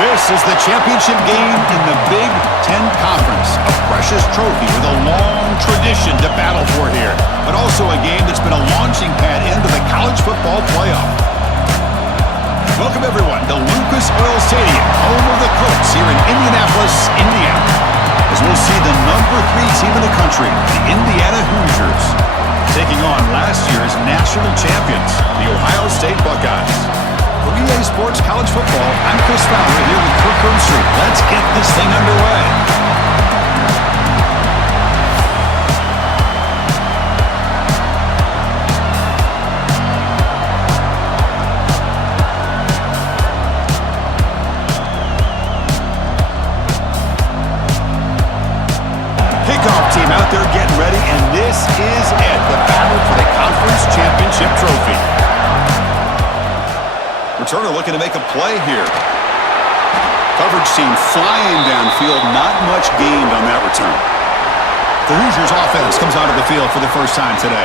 This is the championship game in the Big Ten Conference. A precious trophy with a long tradition to battle for here, but also a game that's been a launching pad into the college football playoff. Welcome, everyone, to Lucas Oil Stadium, home of the Colts here in Indianapolis, Indiana, as we'll see the number 3 team in the country, the Indiana Hoosiers, taking on last year's national champions, the Ohio State Buckeyes. For EA Sports College Football, I'm Chris Fowler here with Kirk Herbstreit. Let's get this thing underway. Kickoff team out there getting ready, and this is it, the battle for the conference championship trophy. Returner looking to make a play here. Coverage team flying downfield, not much gained on that return. The Hoosiers offense comes onto the field for the first time today.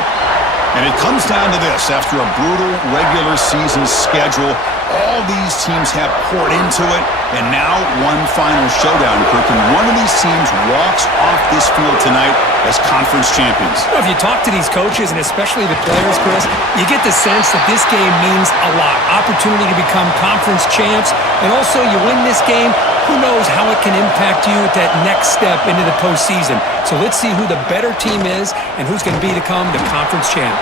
And it comes down to this. After a brutal regular season schedule, all these teams have poured into it, and now one final showdown, Kirk. And one of these teams walks off this field tonight as conference champions. Well, if you talk to these coaches, and especially the players, Chris, you get the sense that this game means a lot. Opportunity to become conference champs, and also you win this game, who knows how it can impact you at that next step into the postseason. So let's see who the better team is and who's going to become the conference champ.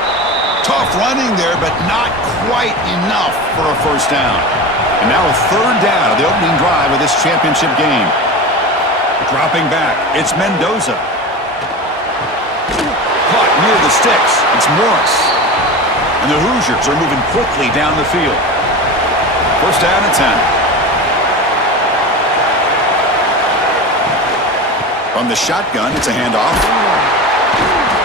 Tough running there, but not quite enough for a first down. And now a third down of the opening drive of this championship game. Dropping back, it's Mendoza. Caught near the sticks, it's Morris. And the Hoosiers are moving quickly down the field. First down and 10. From the shotgun, it's a handoff.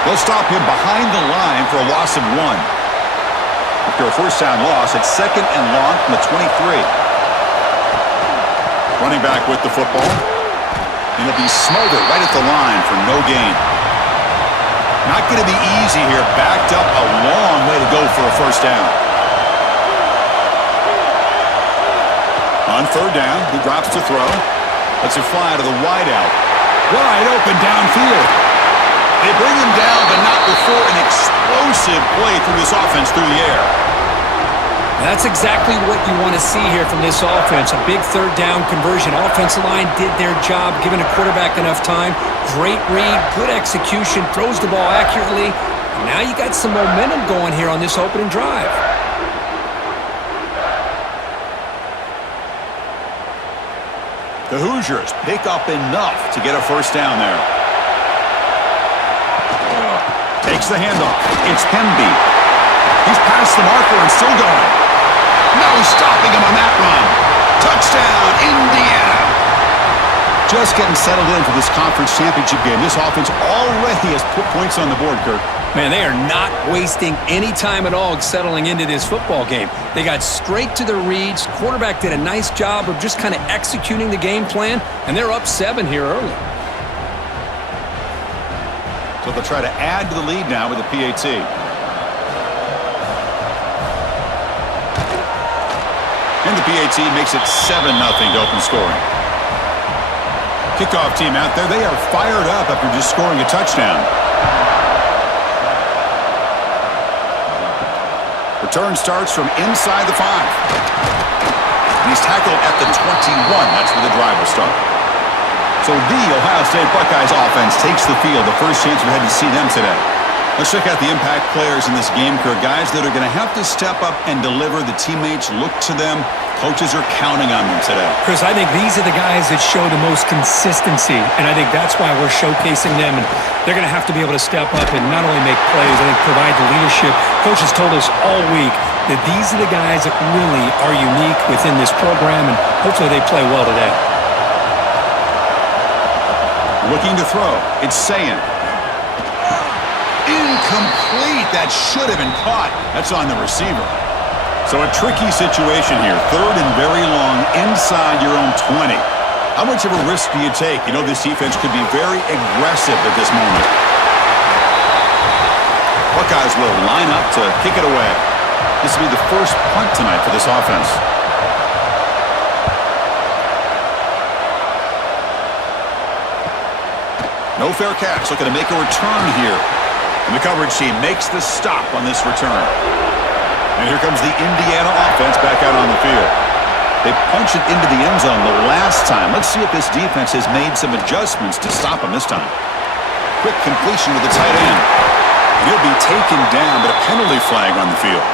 They'll stop him behind the line for a loss of 1. After a first down loss, it's second and long from the 23. Running back with the football. And he'll be smothered right at the line for no gain. Not going to be easy here. Backed up a long way to go for a first down. On third down, he drops to throw. Lets it fly to the wideout. Wide open downfield. They bring him down, but not before an explosive play through this offense through the air. That's exactly what you want to see here from this offense. A big third down conversion. Offensive line did their job, giving a quarterback enough time. Great read, good execution, throws the ball accurately. And now you got some momentum going here on this opening drive. The Hoosiers pick up enough to get a first down there. Takes the handoff. It's Pemby. He's past the marker and still going. No stopping him on that run. Touchdown, Indiana. Just getting settled in for this conference championship game. This offense already has put points on the board, Kirk. Man, they are not wasting any time at all settling into this football game. They got straight to the reads. Quarterback did a nice job of just kind of executing the game plan, and they're up 7 here early. So they'll try to add to the lead now with a PAT. And the PAT makes it 7-0 to open scoring. Kickoff team out there, they are fired up after just scoring a touchdown. Return starts from inside the 5. And he's tackled at the 21. That's where the drive will start. So the Ohio State Buckeyes offense takes the field. The first chance we had to see them today. Let's check out the impact players in this game, Kirk. Guys that are going to have to step up and deliver. The teammates look to them. Coaches are counting on them today. Chris, I think these are the guys that show the most consistency, and I think that's why we're showcasing them. And they're going to have to be able to step up and not only make plays, I think provide the leadership. Coaches told us all week that these are the guys that really are unique within this program, and hopefully they play well today. Looking to throw. It's Sayin. Incomplete. That should have been caught. That's on the receiver. So a tricky situation here. Third and very long inside your own 20. How much of a risk do you take? You know this defense could be very aggressive at this moment. Buckeyes will line up to kick it away. This will be the first punt tonight for this offense. No fair catch. Looking to make a return here. And the coverage team makes the stop on this return. And here comes the Indiana offense back out on the field. They punch it into the end zone the last time. Let's see if this defense has made some adjustments to stop them this time. Quick completion to the tight end. And he'll be taken down, but a penalty flag on the field.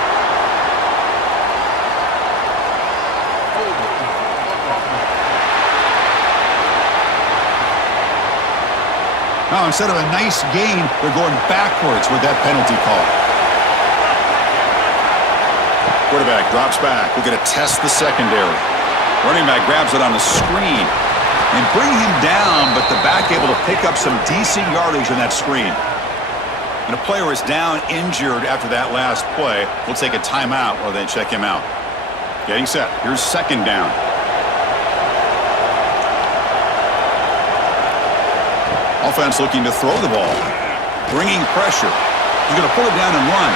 Now, instead of a nice gain, they're going backwards with that penalty call. Quarterback drops back. We're going to test the secondary. Running back grabs it on the screen and bring him down, but the back able to pick up some decent yardage on that screen. And a player is down injured after that last play. We'll take a timeout while they check him out. Getting set. Here's second down. Offense looking to throw the ball. Bringing pressure. He's going to pull it down and run.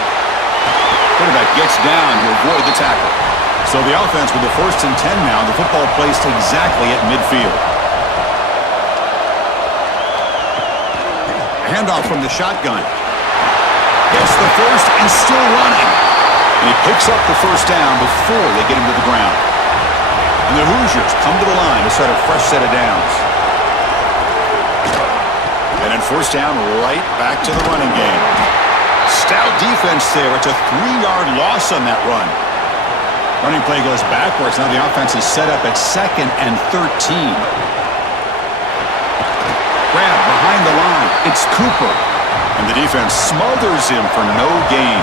Quarterback gets down to avoid the tackle. So the offense with the 1st and 10 now. The football placed exactly at midfield. Handoff from the shotgun. Gets the first and still running. And he picks up the first down before they get him to the ground. And the Hoosiers come to the line to start a fresh set of downs. And then first down, right back to the running game. Stout defense there. It's a 3-yard loss on that run. Running play goes backwards. Now the offense is set up at 2nd and 13. Grab behind the line. It's Cooper. And the defense smothers him for no gain.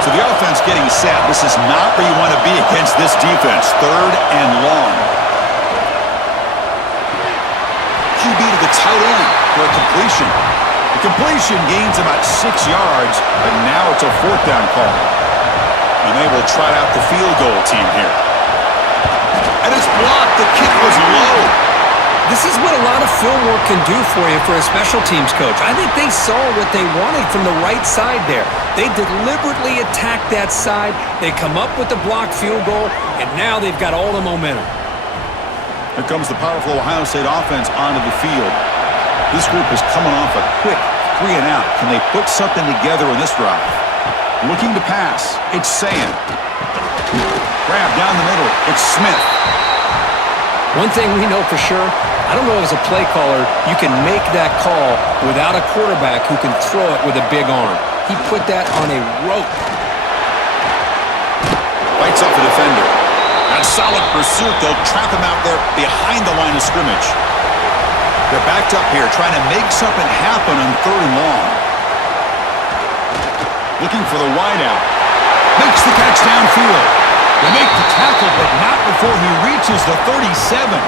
So the offense getting set. This is not where you want to be against this defense. 3rd and long. QB to the tight end for a completion. The completion gains about 6 yards, but now it's a 4th down call. And they will try out the field goal team here. And it's blocked. The kick was low. This is what a lot of film work can do for you for a special teams coach. I think they saw what they wanted from the right side there. They deliberately attacked that side. They come up with the blocked field goal, and now they've got all the momentum. Here comes the powerful Ohio State offense onto the field. This group is coming off a quick 3 and out. Can they put something together in this drive? Looking to pass. It's Sand. Grab down the middle. It's Smith. One thing we know for sure, I don't know as a play caller, you can make that call without a quarterback who can throw it with a big arm. He put that on a rope. Bites off a defender. And solid pursuit. They'll trap him out there behind the line of scrimmage. They're backed up here trying to make something happen on 3rd and long. Looking for the wideout. Makes the catch downfield. They make the tackle, but not before he reaches the 37.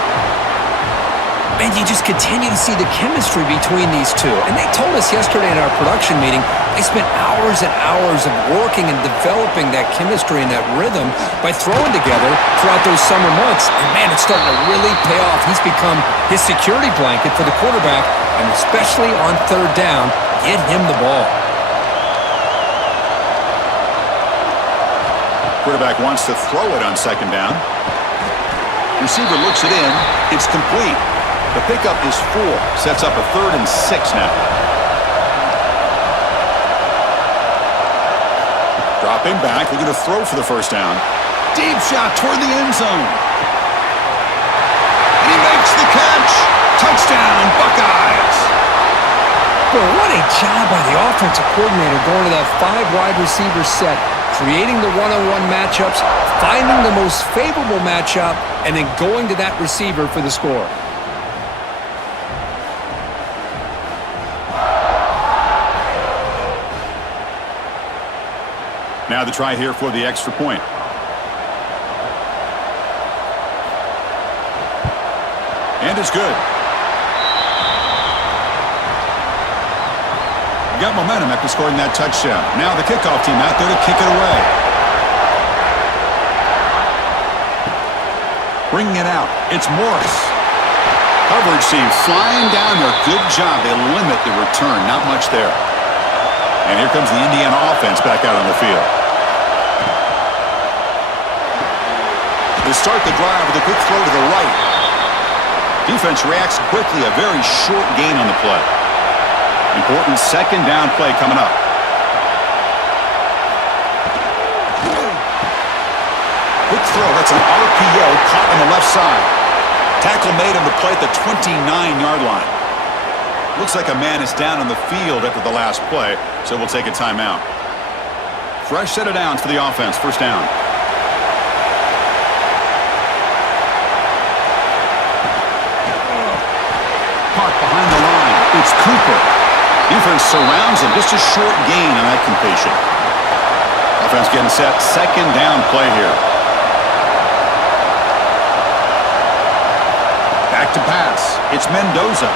Man, you just continue to see the chemistry between these two. And they told us yesterday in our production meeting, they spent hours and hours of working and developing that chemistry and that rhythm by throwing together throughout those summer months. And man, it's starting to really pay off. He's become his security blanket for the quarterback, and especially on 3rd down, get him the ball. Quarterback wants to throw it on 2nd down. Receiver looks it in. It's complete. The pickup is 4. Sets up a 3rd and 6 now. Dropping back. Looking to throw for the first down. Deep shot toward the end zone. And he makes the catch. Touchdown, Buckeyes. Boy, what a job by the offensive coordinator going to that 5-wide receiver set, creating the one-on-one matchups, finding the most favorable matchup, and then going to that receiver for the score. Now the try here for the extra point. And it's good. Got momentum after scoring that touchdown. Now the kickoff team out there to kick it away. Bringing it out. It's Morris. Coverage team flying down there. Good job. They limit the return. Not much there. And here comes the Indiana offense back out on the field. They start the drive with a quick throw to the right. Defense reacts quickly. A very short gain on the play. Important second down play coming up. Quick throw. That's an RPO caught on the left side. Tackle made on the play at the 29-yard line. Looks like a man is down on the field after the last play, so we'll take a timeout. Fresh set of downs for the offense. First down. Caught behind the line. It's Cooper. Defense surrounds him. Just a short gain on that completion. Offense getting set. Second down play here. Back to pass. It's Mendoza.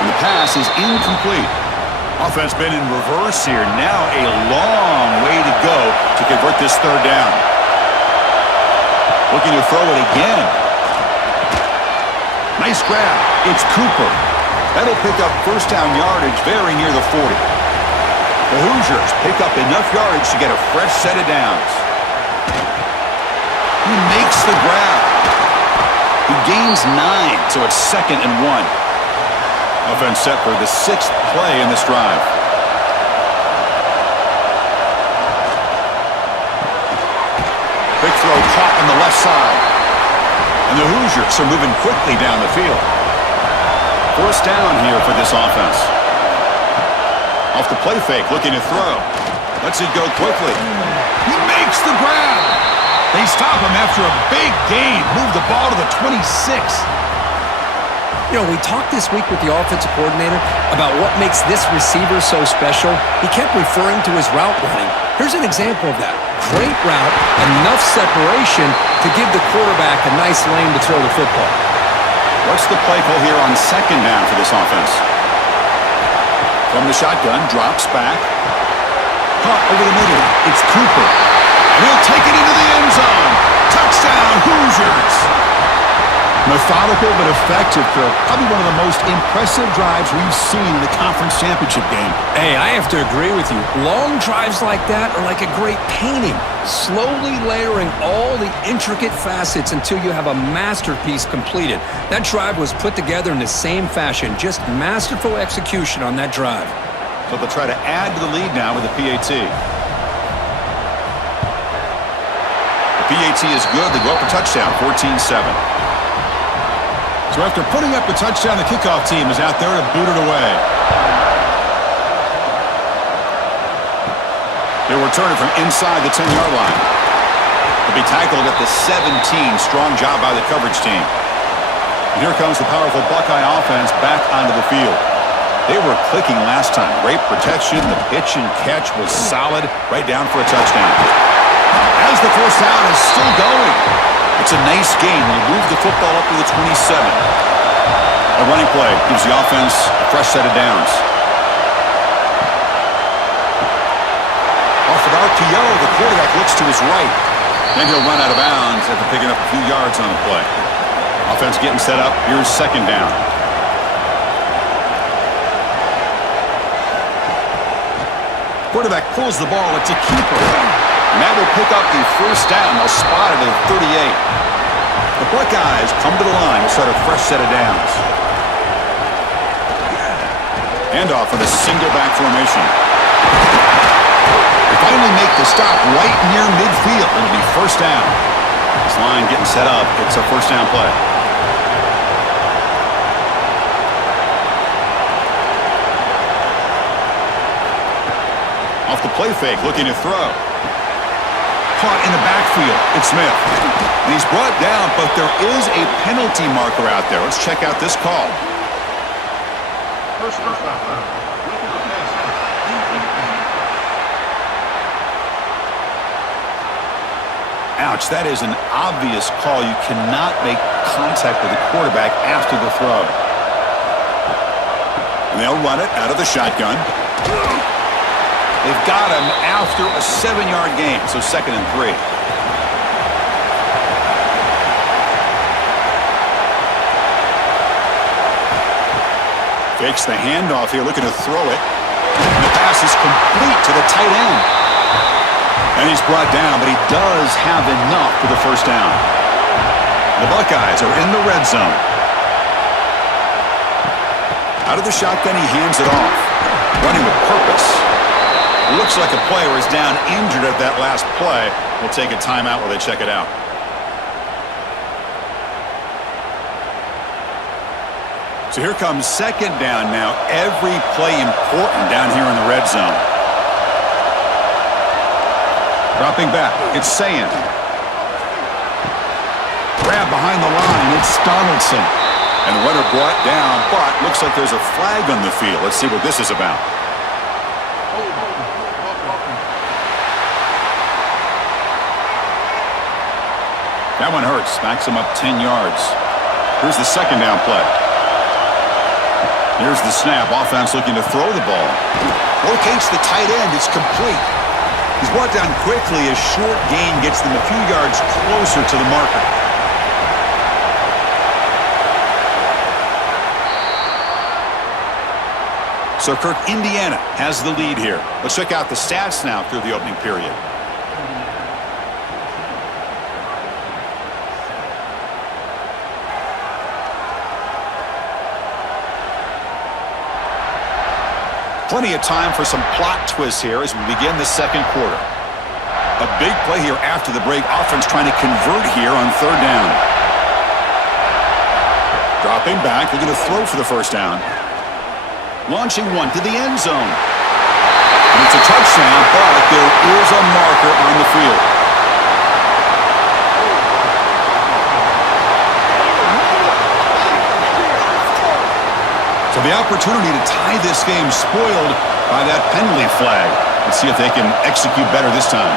And the pass is incomplete. Offense been in reverse here. Now a long way to go to convert this third down. Looking to throw it again. Nice grab. It's Cooper. That'll pick up first down yardage very near the 40. The Hoosiers pick up enough yardage to get a fresh set of downs. He makes the grab. He gains 9, so it's 2nd and 1. Offense set for the 6th play in this drive. Big throw caught on the left side. And the Hoosiers are moving quickly down the field. First down here for this offense. Off the play fake, looking to throw. Lets it go quickly. He makes the grab. They stop him after a big gain. Move the ball to the 26. You know, we talked this week with the offensive coordinator about what makes this receiver so special. He kept referring to his route running. Here's an example of that. Great route, enough separation to give the quarterback a nice lane to throw the football. What's the play call here on second down for this offense? From the shotgun, drops back. Caught over the middle. It's Cooper. And he'll take it into the end zone. Touchdown, Hoosiers! Methodical but effective for probably one of the most impressive drives we've seen in the conference championship game. Hey, I have to agree with you. Long drives like that are like a great painting, slowly layering all the intricate facets until you have a masterpiece completed. That drive was put together in the same fashion, just masterful execution on that drive. So they'll try to add to the lead now with the PAT. The PAT is good. They go up for touchdown, 14-7. So after putting up the touchdown, the kickoff team is out there to boot it away. They return it from inside the 10-yard line. They'll be tackled at the 17. Strong job by the coverage team. And here comes the powerful Buckeye offense back onto the field. They were clicking last time. Great protection. The pitch and catch was solid. Right down for a touchdown. As the first down is still going. It's a nice gain. They move the football up to the 27. A running play gives the offense a fresh set of downs. Off an RPO, the quarterback looks to his right. Then he'll run out of bounds after picking up a few yards on the play. Offense getting set up. Here's second down. Quarterback pulls the ball. It's a keeper. And that will pick up the first down. They'll spot it at 38. The Buckeyes come to the line to start a fresh set of downs. Handoff with a single back formation. They finally make the stop right near midfield. It'll be first down. This line getting set up. It's a first down play. Off the play fake, looking to throw. Caught in the backfield. It's Smith. And he's brought down, but there is a penalty marker out there. Let's check out this call. Ouch, that is an obvious call. You cannot make contact with the quarterback after the throw. And they'll run it out of the shotgun. They've got him after a 7-yard gain, so 2nd and 3. Fakes the handoff here, looking to throw it. And the pass is complete to the tight end. And he's brought down, but he does have enough for the first down. The Buckeyes are in the red zone. Out of the shotgun, he hands it off. Running with purpose. Looks like a player is down injured at that last play. We'll take a timeout while they check it out. So here comes second down now. Every play important down here in the red zone. Dropping back, it's Sayin. Grab behind the line, it's Donaldson. And the runner brought down, but looks like there's a flag on the field. Let's see what this is about. That one hurts, backs him up 10 yards. Here's the second down play. Here's the snap. Offense looking to throw the ball. Locates the tight end. It's complete. He's brought down quickly as short gain gets them a few yards closer to the marker. So Kirk, Indiana has the lead here. Let's check out the stats now through the opening period. Plenty of time for some plot twists here as we begin the second quarter. A big play here after the break. Offense trying to convert here on third down. Dropping back, looking to throw for the first down. Launching one to the end zone. And it's a touchdown, but there is a marker on the field. So the opportunity to tie this game spoiled by that penalty flag. Let's see if they can execute better this time.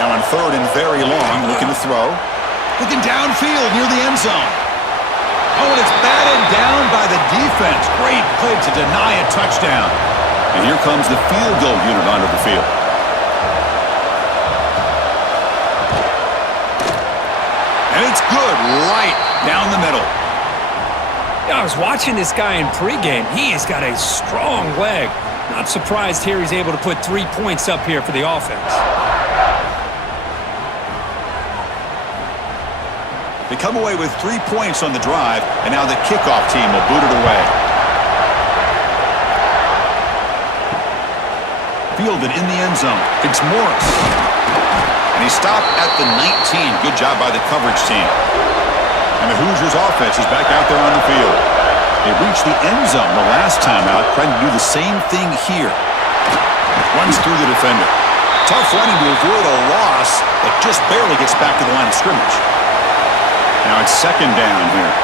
Now on third and very long, looking to throw. Looking downfield near the end zone. Oh, and it's batted down by the defense. Great play to deny a touchdown. And here comes the field goal unit onto the field. And it's good right down the middle. I was watching this guy in pregame. He has got a strong leg. Not surprised here he's able to put 3 points up here for the offense. They come away with 3 points on the drive, and now the kickoff team will boot it away. Fielded in the end zone. It's Morris. And he stopped at the 19. Good job by the coverage team. And the Hoosiers offense is back out there on the field. They reached the end zone the last time out, trying to do the same thing here. Runs through the defender. Tough running to avoid a loss, but just barely gets back to the line of scrimmage. Now it's second down here.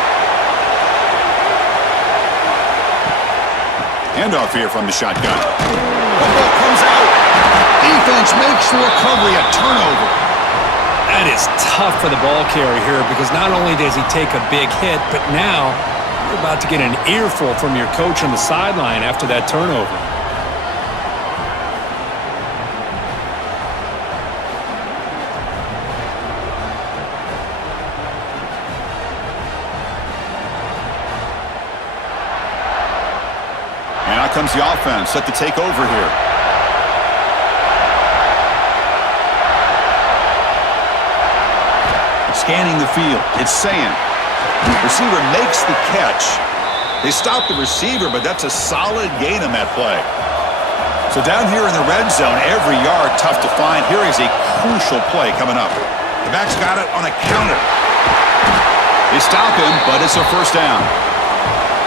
Handoff here from the shotgun. Football comes out. Defense makes the recovery, a turnover. That is tough for the ball carrier here because not only does he take a big hit, but now you're about to get an earful from your coach on the sideline after that turnover. And out comes the offense, set to take over here. Scanning the field. It's Sayin. Receiver makes the catch. They stop the receiver, but that's a solid gain on that play. So down here in the red zone, every yard tough to find. Here is a crucial play coming up. The back's got it on a counter. They stop him, but it's a first down.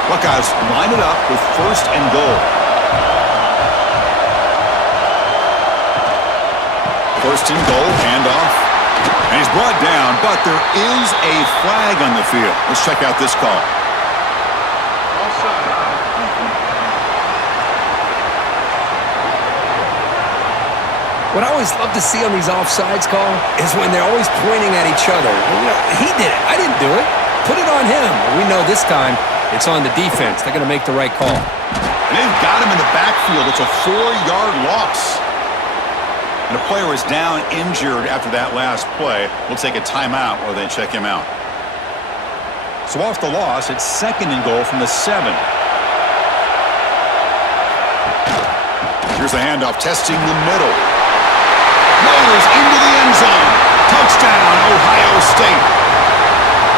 Buckeyes line it up with first and goal. First and goal, handoff. And he's brought down, but there is a flag on the field. Let's check out this call. What I always love to see on these offsides call is when they're always pointing at each other. You know, he did it. I didn't do it. Put it on him. We know this time it's on the defense. They're going to make the right call. And they've got him in the backfield. It's a 4-yard loss. And a player is down injured after that last play. We'll take a timeout while they check him out. So off the loss, it's second and goal from the 7. Here's the handoff, testing the middle. Motors into the end zone. Touchdown, Ohio State.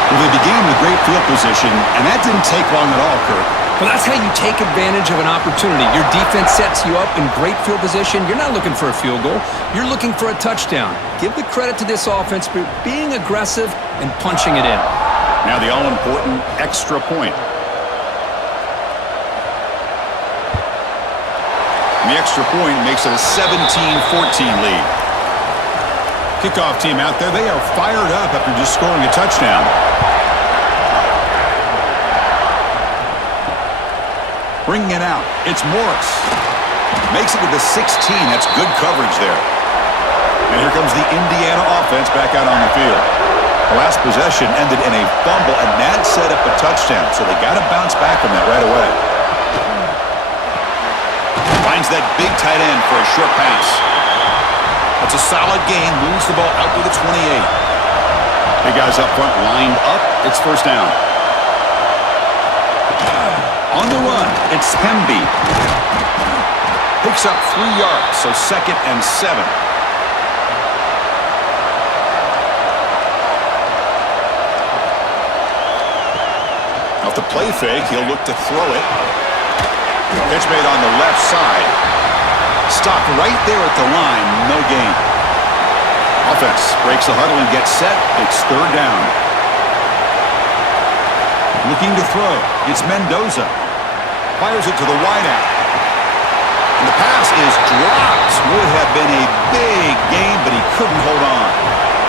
Well, they began with great field position, and that didn't take long at all, Kirk. Well, that's how you take advantage of an opportunity. Your defense sets you up in great field position. You're not looking for a field goal. You're looking for a touchdown. Give the credit to this offense for being aggressive and punching it in. Now the all-important extra point. And the extra point makes it a 17-14 lead. Kickoff team out there, they are fired up after just scoring a touchdown. Bringing it out, it's Morris. Makes it to the 16, that's good coverage there. And here comes the Indiana offense back out on the field. The last possession ended in a fumble, and that set up a touchdown, so they got to bounce back from that right away. Finds that big tight end for a short pass. That's a solid gain, moves the ball out to the 28. Big guys up front lined up, it's first down. On the run, it's Hemby. Picks up 3 yards, so 2nd and 7. Off the play fake, he'll look to throw it. Pitch made on the left side. Stopped right there at the line, no gain. Offense breaks the huddle and gets set. It's 3rd down. Looking to throw, it's Mendoza. Fires it to the wideout. And the pass is dropped. Would have been a big gain, but he couldn't hold on.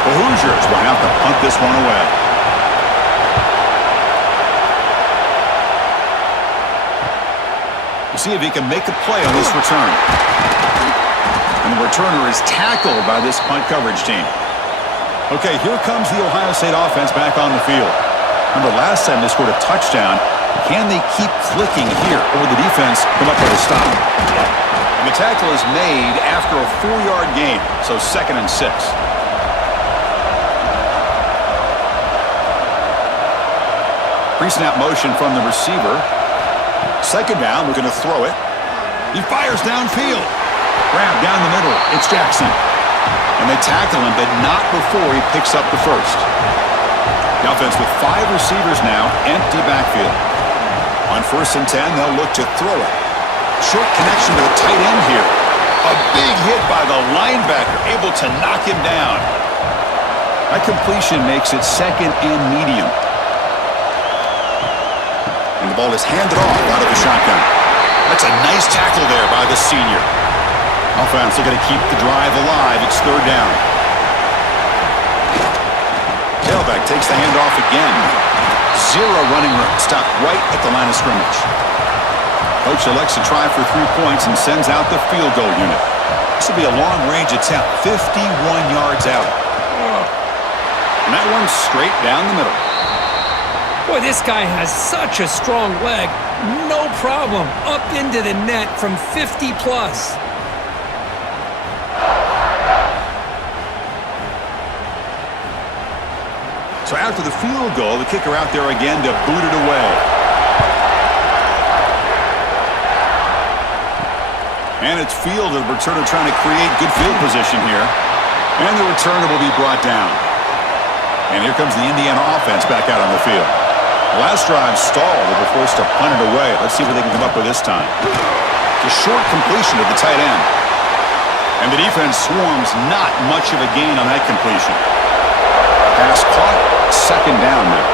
The Hoosiers will have to punt this one away. We'll see if he can make a play on this return. And the returner is tackled by this punt coverage team. Okay, here comes the Ohio State offense back on the field. Remember, last time they scored a touchdown. Can they keep clicking here, or will the defense come up with a stop? And the tackle is made after a 4-yard gain, so 2nd and 6. Pre-snap motion from the receiver. 2nd down, we're going to throw it. He fires downfield. Grab down the middle, it's Jackson. And they tackle him, but not before he picks up the first. The offense with 5 receivers now, empty backfield. On 1st and 10, they'll look to throw it. Short connection to the tight end here. A big hit by the linebacker, able to knock him down. That completion makes it 2nd and medium. And the ball is handed off out of the shotgun. That's a nice tackle there by the senior. Offense looking to keep the drive alive. It's 3rd down. Tailback takes the handoff again. 0 running room. Stopped right at the line of scrimmage. Coach elects to try for 3 points and sends out the field goal unit. This will be a long-range attempt. 51 yards out. And that one's straight down the middle. Boy, this guy has such a strong leg. No problem. Up into the net from 50 plus. So after the field goal, the kicker out there again to boot it away. And it's fielded. The returner trying to create good field position here. And the returner will be brought down. And here comes the Indiana offense back out on the field. The last drive stalled. They were forced to punt it away. Let's see what they can come up with this time. It's a short completion to the tight end. And the defense swarms, not much of a gain on that completion. Pass caught, 2nd down now.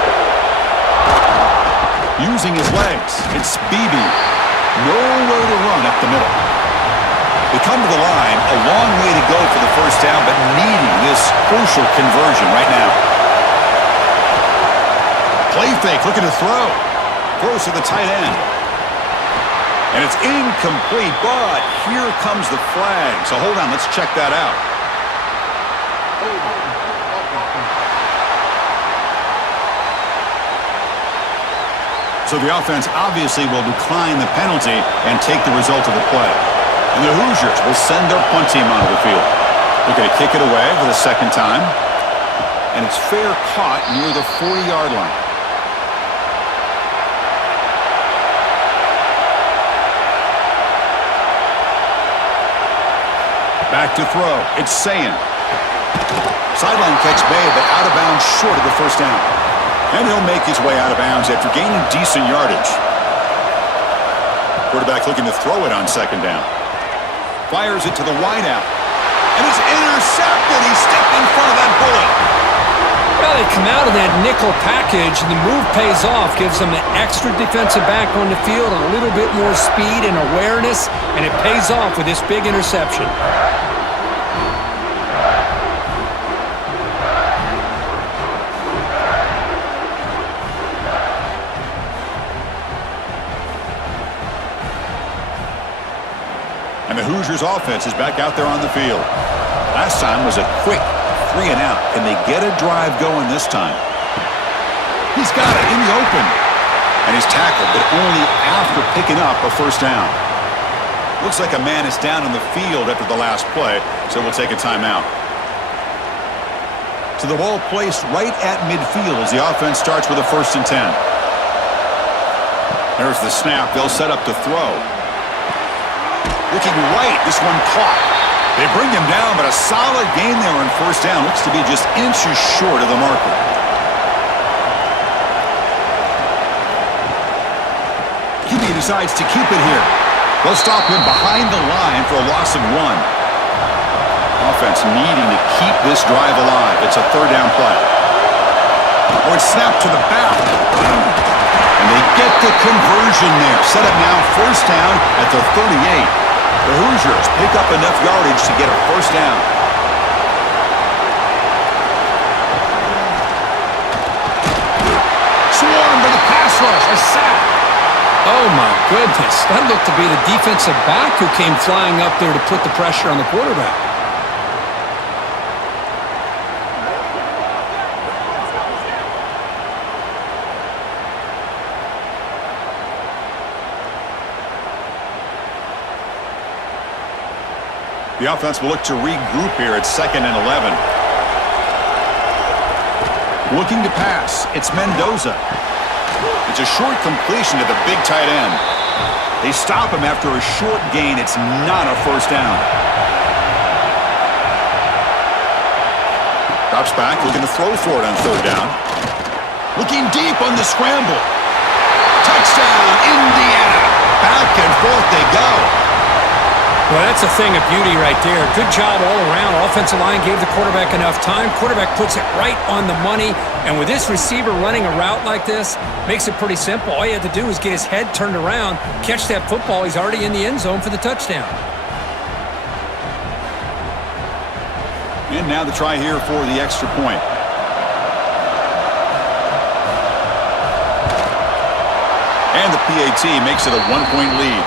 Using his legs, it's Beebe. Nowhere to run up the middle. They come to the line, a long way to go for the first down, but needing this crucial conversion right now. Play fake, looking to throw. Throws to the tight end. And it's incomplete, but here comes the flag. So hold on, let's check that out. So the offense obviously will decline the penalty and take the result of the play. And the Hoosiers will send their punt team onto the field. They're going to kick it away for the 2nd time. And it's fair caught near the 40-yard line. Back to throw. It's Sayin. Sideline catch made, but out of bounds short of the first down. And he'll make his way out of bounds after gaining decent yardage. Quarterback looking to throw it on second down. Fires it to the wideout. And it's intercepted. He stepped in front of that bullet. Well, they come out of that nickel package, and the move pays off, gives them an extra defensive back on the field, a little bit more speed and awareness, and it pays off with this big interception. And the Hoosiers offense is back out there on the field. Last time was a quick 3 and out. Can they get a drive going this time? He's got it in the open. And he's tackled, but only after picking up a first down. Looks like a man is down on the field after the last play, so we'll take a timeout. So the ball placed right at midfield as the offense starts with a 1st and 10. There's the snap. They'll set up to throw. Looking right, this one caught. They bring him down, but a solid gain there on 1st down. Looks to be just inches short of the marker. QB decides to keep it here. They'll stop him behind the line for a loss of 1. Offense needing to keep this drive alive. It's a 3rd down play. Oh, it's snapped to the back. And they get the conversion there. Set up now 1st down at the 38. The Hoosiers pick up enough yardage to get a 1st down. Swarmed by the pass rush. A sack. Oh, my goodness. That looked to be the defensive back who came flying up there to put the pressure on the quarterback. The offense will look to regroup here at 2nd and 11. Looking to pass. It's Mendoza. It's a short completion to the big tight end. They stop him after a short gain. It's not a 1st down. Drops back, looking to throw for it on 3rd down. Looking deep on the scramble. Touchdown, Indiana. Back and forth they go. Well, that's a thing of beauty right there. Good job all around. Offensive line gave the quarterback enough time. Quarterback puts it right on the money. And with this receiver running a route like this, makes it pretty simple. All you have to do is get his head turned around, catch that football. He's already in the end zone for the touchdown. And now the try here for the extra point. And the PAT makes it a 1-point lead.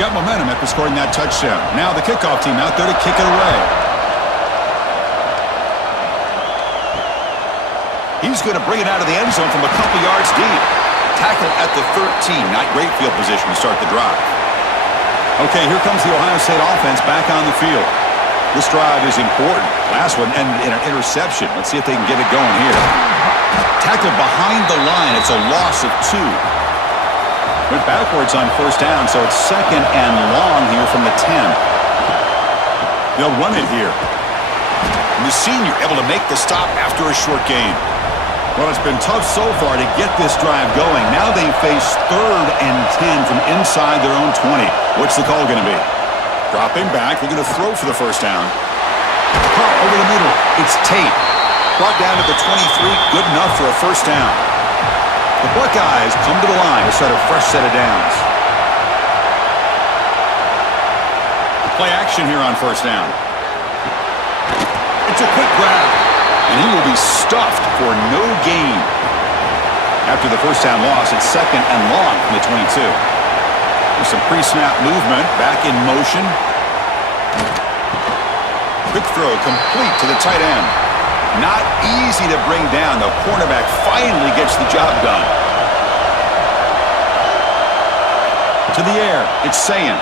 Got momentum after scoring that touchdown. Now the kickoff team out there to kick it away. He's going to bring it out of the end zone from a couple yards deep. Tackle at the 13. Not great field position to start the drive. Okay, here comes the Ohio State offense back on the field. This drive is important. Last one ended in an interception. Let's see if they can get it going here. Tackled behind the line. It's a loss of 2. Went backwards on 1st down, so it's 2nd and long here from the 10. They'll run it here. And the senior able to make the stop after a short gain. Well, it's been tough so far to get this drive going. Now they face 3rd and 10 from inside their own 20. What's the call going to be? Dropping back, looking to throw for the 1st down. Caught over the middle. It's Tate. Brought down to the 23. Good enough for a 1st down. The Buckeyes come to the line to start a fresh set of downs. Play action here on 1st down. It's a quick grab, and he will be stuffed for no gain. After the 1st down loss, it's 2nd and long from the 22. There's some pre-snap movement, back in motion. Quick throw complete to the tight end. Not easy to bring down. The cornerback finally gets the job done. To the air, it's Sayin.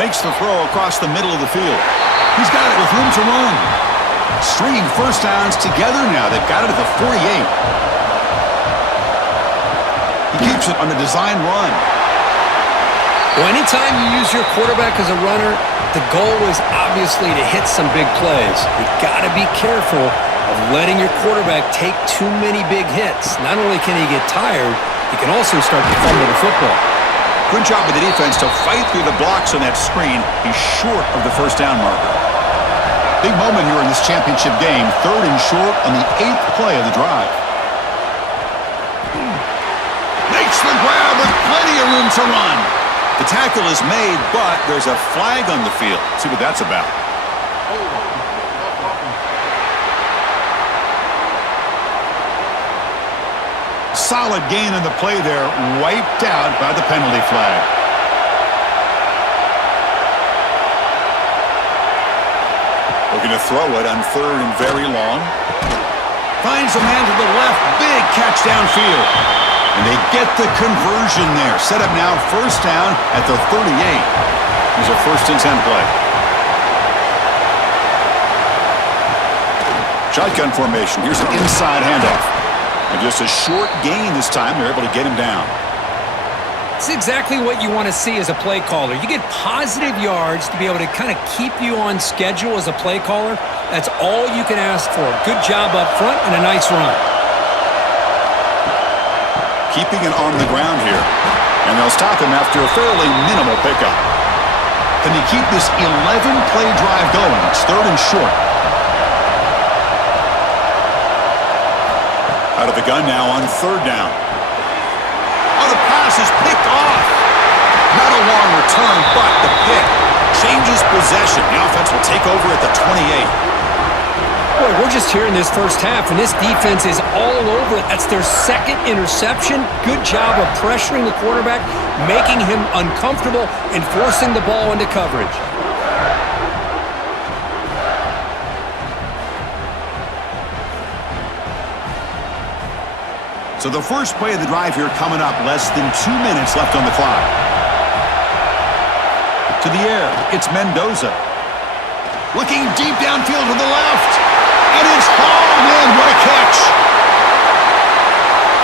Makes the throw across the middle of the field. He's got it with room to run. Stringing 1st downs together now. They've got it at the 48. He keeps it on the design run. Well, anytime you use your quarterback as a runner, the goal is obviously to hit some big plays. You got to be careful of letting your quarterback take too many big hits. Not only can he get tired, he can also start to fumble the football. Good job of the defense to fight through the blocks on that screen. He's short of the first down marker. Big moment here in this championship game. 3rd and short on the 8th play of the drive. Makes the grab with plenty of room to run. The tackle is made, but there's a flag on the field. Let's see what that's about. Solid gain on the play there, wiped out by the penalty flag. Looking to throw it on 3rd and very long. Finds a man to the left, big catch downfield. And they get the conversion there. Set up now 1st down at the 38. Here's a 1st and 10 play. Shotgun formation. Here's an inside handoff. And just a short gain this time. They're able to get him down. It's exactly what you want to see as a play caller. You get positive yards to be able to kind of keep you on schedule as a play caller. That's all you can ask for. Good job up front and a nice run. Keeping it on the ground here. And they'll stop him after a fairly minimal pickup. Can they keep this 11-play drive going? It's 3rd and short. Out of the gun now on 3rd down. Oh, the pass is picked off. Not a long return, but the pick changes possession. The offense will take over at the 28. Boy, we're just here in this first half, and this defense is all over it. That's their 2nd interception. Good job of pressuring the quarterback, making him uncomfortable, and forcing the ball into coverage. So the first play of the drive here coming up, less than 2 minutes left on the clock. To the air, it's Mendoza. Looking deep downfield to the left. And it's hauled in. What a catch.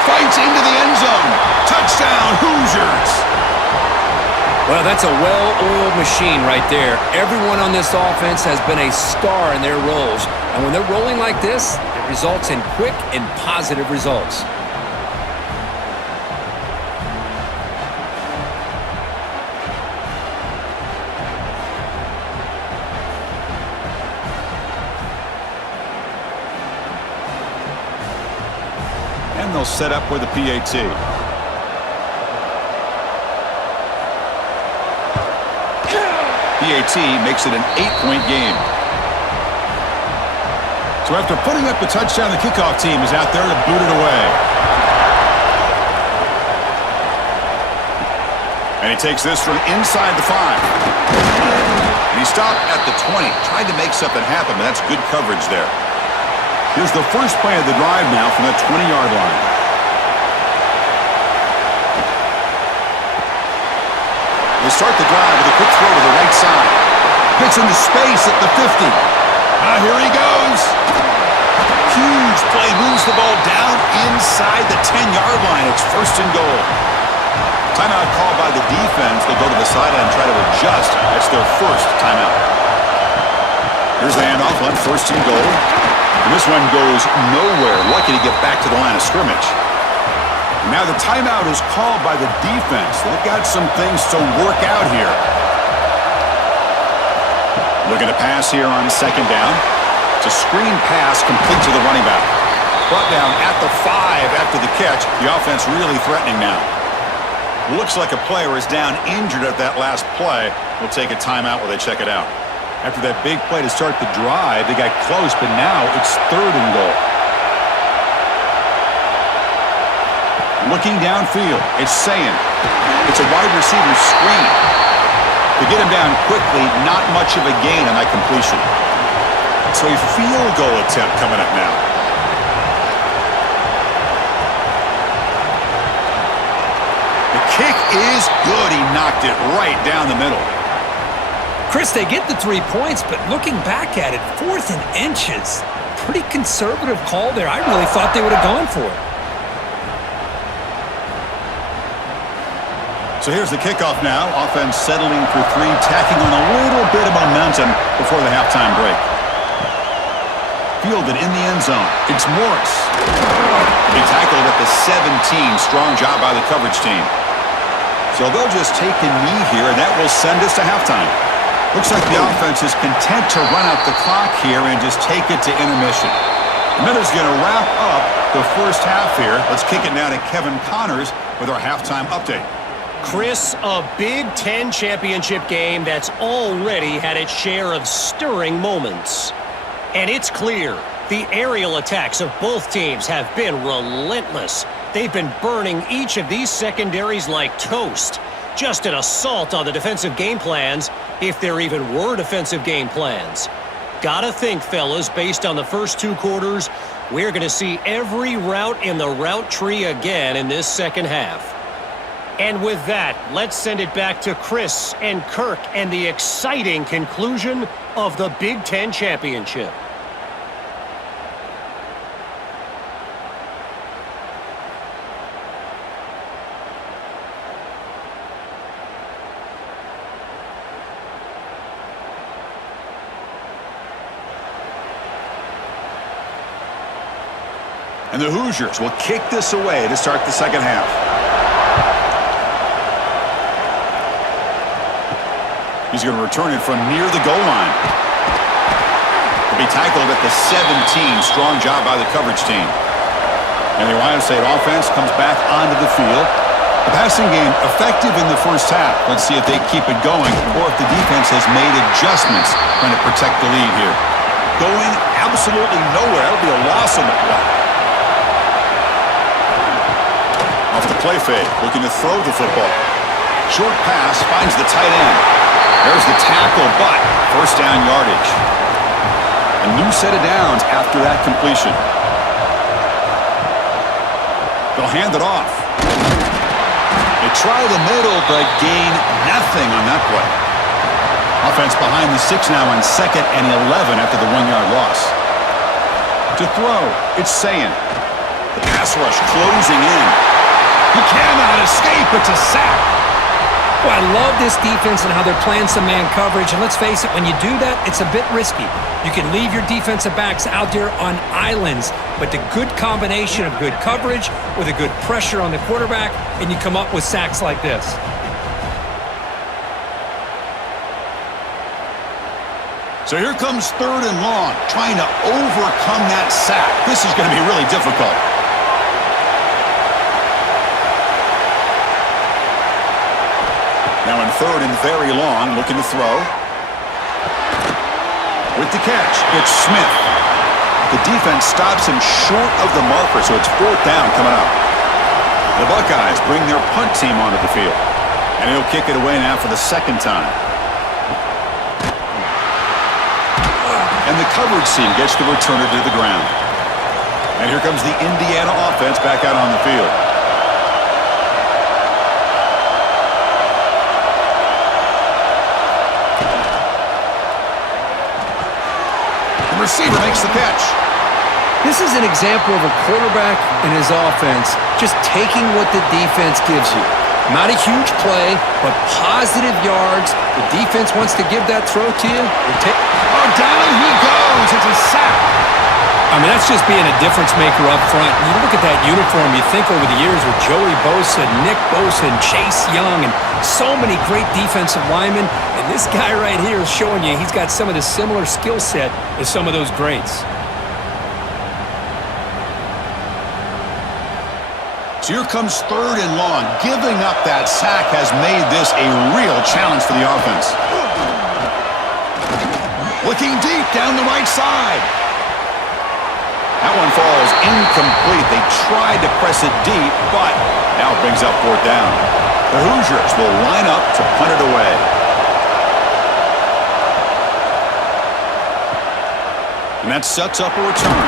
Fights into the end zone. Touchdown, Hoosiers. Well, that's a well-oiled machine right there. Everyone on this offense has been a star in their roles. And when they're rolling like this, it results in quick and positive results. And they'll set up with a PAT. PAT makes it an 8-point game. So after putting up the touchdown, the kickoff team is out there to boot it away. And he takes this from inside the 5. And he stopped at the 20. Tried to make something happen, but that's good coverage there. Here's the first play of the drive now from the 20-yard line. They start the drive with a quick throw to the right side. Gets into space at the 50. Here he goes. Huge play, moves the ball down inside the 10-yard line. It's 1st and goal. Timeout called by the defense. They'll go to the sideline and try to adjust. That's their first timeout. Here's the handoff on 1st and goal. And this one goes nowhere. Lucky to get back to the line of scrimmage. Now the timeout is called by the defense. They've got some things to work out here. Looking to pass here on 2nd down. It's a screen pass complete to the running back. Brought down at the 5 after the catch. The offense really threatening now. Looks like a player is down injured at that last play. We'll take a timeout while they check it out. After that big play to start the drive, they got close, but now it's 3rd and goal. Looking downfield, it's Sayin. It's a wide receiver screen. To get him down quickly, not much of a gain on that completion. So a field goal attempt coming up now. The kick is good. He knocked it right down the middle. Chris, they get the 3 points, but looking back at it, 4th and inches. Pretty conservative call there. I really thought they would have gone for it. So here's the kickoff now. Offense settling for 3, tacking on a little bit of momentum before the halftime break. Fielded in the end zone. It's Morris. He tackled at the 17. Strong job by the coverage team. So they'll just take a knee here, and that will send us to halftime. Looks like the offense is content to run out the clock here and just take it to intermission. The Minutes going to wrap up the first half here. Let's kick it now to Kevin Connors with our halftime update. Chris, a Big Ten championship game that's already had its share of stirring moments. And it's clear the aerial attacks of both teams have been relentless. They've been burning each of these secondaries like toast. Just an assault on the defensive game plans, if there even were defensive game plans. Gotta think, fellas, based on the first two quarters, we're going to see every route in the route tree again in this second half. And with that, let's send it back to Chris and Kirk and the exciting conclusion of the Big Ten championship. And the Hoosiers will kick this away to start the second half. He's going to return it from near the goal line. He'll be tackled at the 17. Strong job by the coverage team. And the Ohio State offense comes back onto the field. The passing game effective in the first half. Let's see if they keep it going or if the defense has made adjustments trying to protect the lead here. Going absolutely nowhere. That'll be a loss on the play. Off the play fake, looking to throw the football. Short pass finds the tight end. There's the tackle, but first down yardage. A new set of downs after that completion. They'll hand it off. They try the middle, but gain nothing on that play. Offense behind the 6 now on 2nd and 11 after the 1-yard loss. To throw, it's Sayin. The pass rush closing in. He cannot escape. It's a sack. Well, I love this defense and how they're playing some man coverage. And let's face it, when you do that, it's a bit risky. You can leave your defensive backs out there on islands, but the good combination of good coverage with a good pressure on the quarterback, and you come up with sacks like this. So here comes 3rd and long, trying to overcome that sack. This is going to be really difficult. Now in 3rd and very long, looking to throw. With the catch, it's Smith. The defense stops him short of the marker, so it's 4th down coming up. The Buckeyes bring their punt team onto the field. And he'll kick it away now for the 2nd time. And the coverage team gets the returner to the ground. And here comes the Indiana offense back out on the field. The receiver makes the catch. This is an example of a quarterback and his offense just taking what the defense gives you. Not a huge play, but positive yards. The defense wants to give that throw to you. Oh, down he goes. It's a sack. I mean, that's just being a difference maker up front. And you look at that uniform, you think over the years with Joey Bosa, Nick Bosa, and Chase Young, and so many great defensive linemen. And this guy right here is showing you he's got some of the similar skill set as some of those greats. So here comes 3rd and long. Giving up that sack has made this a real challenge for the offense. Looking deep down the right side. That one falls incomplete. They tried to press it deep, but now it brings up 4th down. The Hoosiers will line up to punt it away. And that sets up a return.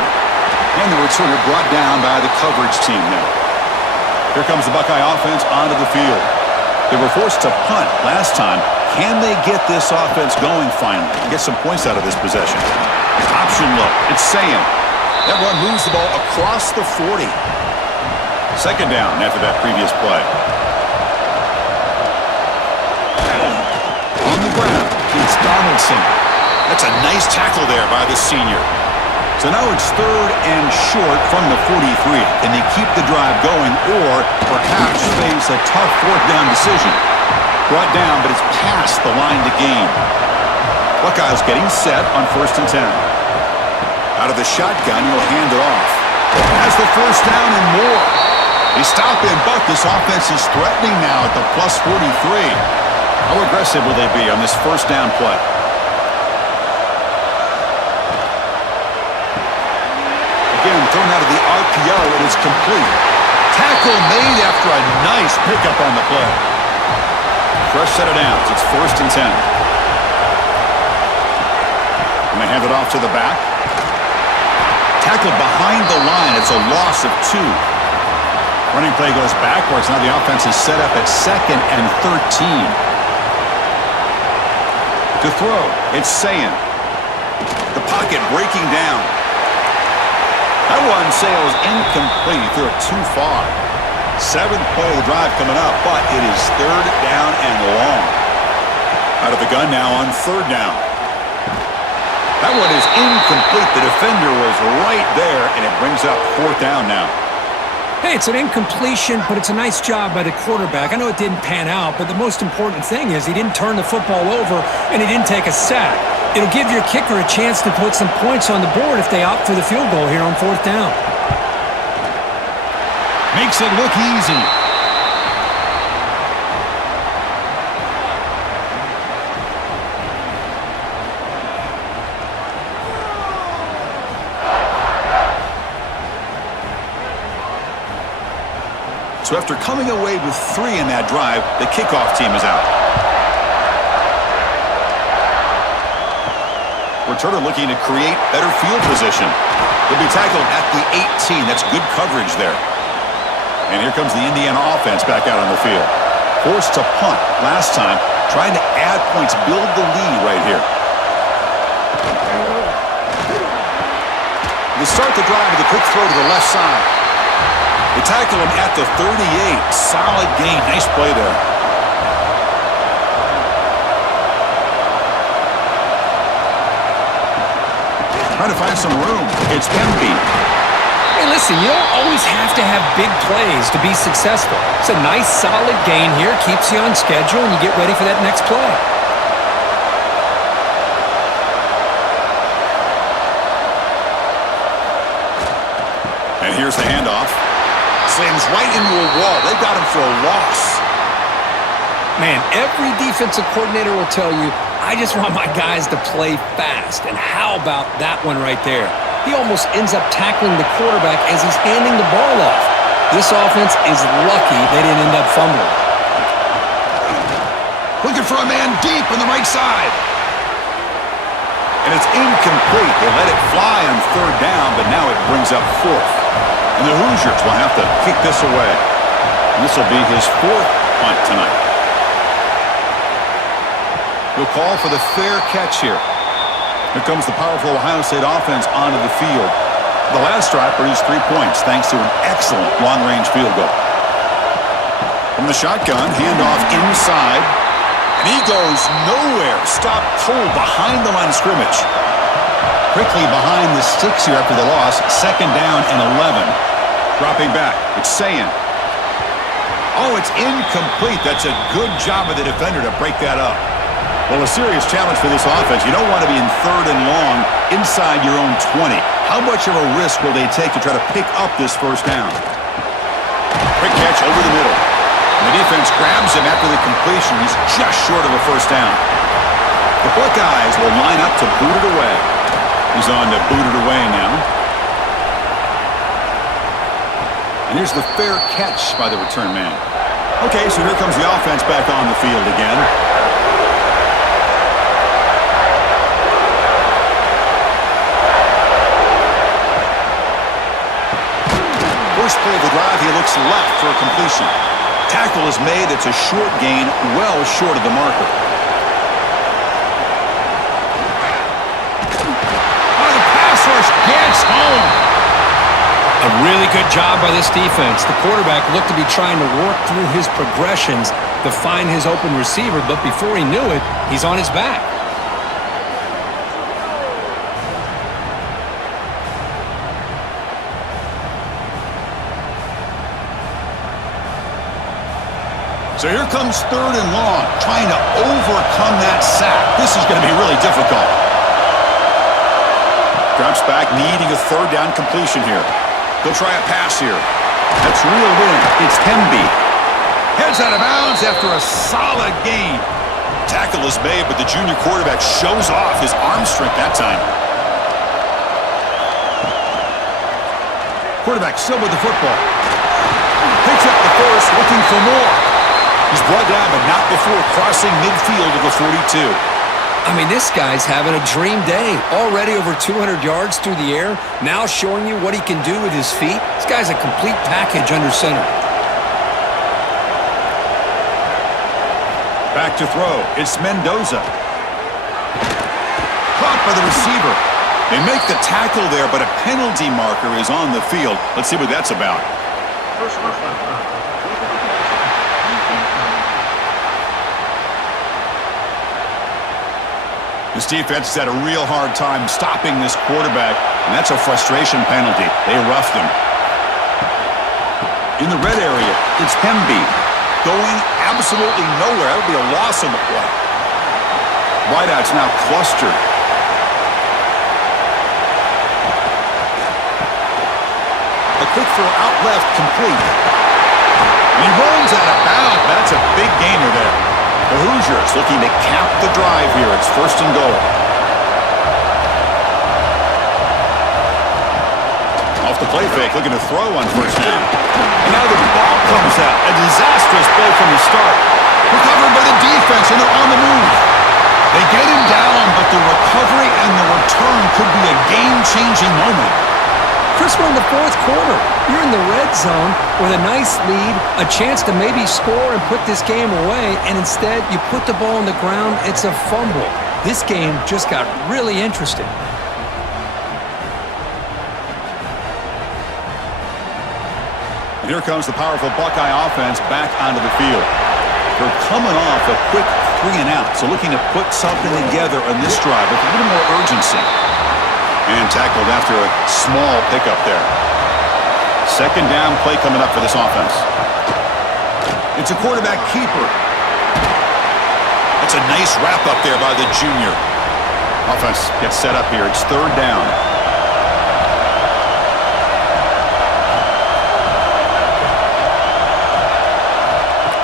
And the returner brought down by the coverage team now. Here comes the Buckeye offense onto the field. They were forced to punt last time. Can they get this offense going finally and get some points out of this possession? Option look. It's Sayin. That run moves the ball across the 40. 2nd down after that previous play. On the ground, it's Donaldson. That's a nice tackle there by the senior. So now it's 3rd and short from the 43. Can they keep the drive going, or perhaps face a tough fourth down decision. Brought down, but it's past the line to gain. Buckeyes getting set on 1st and 10. Out of the shotgun, he'll hand it off. Has the first down and more. They stop him, but this offense is threatening now at the plus 43. How aggressive will they be on this first down play? Again, thrown out of the RPO, and it's complete. Tackle made after a nice pickup on the play. Fresh set of downs. It's 1st and 10. And they hand it off to the back. Tackled behind the line. It's a loss of 2. Running play goes backwards. Now the offense is set up at 2nd and 13. To throw, it's Sayin. The pocket breaking down. That one sails incomplete. He threw it too far. 7th play of the drive coming up, but it is 3rd down and long. Out of the gun now on 3rd down. That one is incomplete. The defender was right there, and it brings up 4th down now. Hey, it's an incompletion, but it's a nice job by the quarterback. I know it didn't pan out, but the most important thing is he didn't turn the football over, and he didn't take a sack. It'll give your kicker a chance to put some points on the board if they opt for the field goal here on 4th down. Makes it look easy. So after coming away with 3 in that drive, the kickoff team is out. Returner looking to create better field position. He'll be tackled at the 18. That's good coverage there. And here comes the Indiana offense back out on the field. Forced to punt last time, trying to add points, build the lead right here. They start the drive with a quick throw to the left side. They tackle him at the 38. Solid gain. Nice play there. Trying to find some room. It's empty. Hey, listen, you don't always have to have big plays to be successful. It's a nice, solid gain here. Keeps you on schedule, and you get ready for that next play. And here's the handoff. Slams right into a wall. They got him for a loss. Man, every defensive coordinator will tell you, I just want my guys to play fast. And how about that one right there? He almost ends up tackling the quarterback as he's handing the ball off. This offense is lucky they didn't end up fumbling. Looking for a man deep on the right side. And it's incomplete. They let it fly on 3rd down, but now it brings up 4th. And the Hoosiers will have to kick this away. And this will be his 4th punt tonight. He'll call for the fair catch here. Here comes the powerful Ohio State offense onto the field. The last drive produced 3 points thanks to an excellent long-range field goal. From the shotgun, handoff inside. And he goes nowhere. Stopped cold behind the line of scrimmage. Quickly behind the sticks here after the loss. 2nd down and 11. Dropping back. It's Sayin. Oh, it's incomplete. That's a good job of the defender to break that up. Well, a serious challenge for this offense. You don't want to be in 3rd and long inside your own 20. How much of a risk will they take to try to pick up this first down? Quick catch over the middle. And the defense grabs him after the completion. He's just short of a first down. The Buckeyes will line up to boot it away. He's on to boot it away now. And here's the fair catch by the return man. Okay, so here comes the offense back on the field again. First play of the drive, he looks left for a completion. Tackle is made. It's a short gain, well short of the marker. Oh, the pass rush gets home. A really good job by this defense. The quarterback looked to be trying to work through his progressions to find his open receiver, but before he knew it, he's on his back. So here comes 3rd and long, trying to overcome that sack. This is going to be really difficult. Drops back, needing a 3rd down completion here. He'll try a pass here. That's reeled in. It's Hemby. Heads out of bounds after a solid gain. Tackle is made, but the junior quarterback shows off his arm strength that time. Quarterback still with the football. Picks up the first, looking for more. He's brought down, but not before crossing midfield of the 42. I mean, this guy's having a dream day. Already over 200 yards through the air. Now showing you what he can do with his feet. This guy's a complete package under center. Back to throw. It's Mendoza. Caught by the receiver. They make the tackle there, but a penalty marker is on the field. Let's see what that's about. This defense has had a real hard time stopping this quarterback, and that's a frustration penalty. They roughed him. In the red area, it's Hemby. Going absolutely nowhere. That'll be a loss on the play. Wideout's now clustered. A quick throw out left, complete. And he runs out of bounds. That's a big gainer there. The Hoosiers looking to cap the drive here. It's 1st and goal. Off the play fake, looking to throw on 1st down. And now the ball comes out. A disastrous play from the start. Recovered by the defense, and they're on the move. They get him down, but the recovery and the return could be a game-changing moment. Chris, we're in the 4th quarter. You're in the red zone with a nice lead, a chance to maybe score and put this game away, and instead you put the ball on the ground. It's a fumble. This game just got really interesting. And here comes the powerful Buckeye offense back onto the field. They're coming off a quick 3 and out, so looking to put something together on this drive with a little more urgency. And tackled after a small pickup there. 2nd down play coming up for this offense. It's a quarterback keeper. That's a nice wrap up there by the junior. Offense gets set up here. It's 3rd down.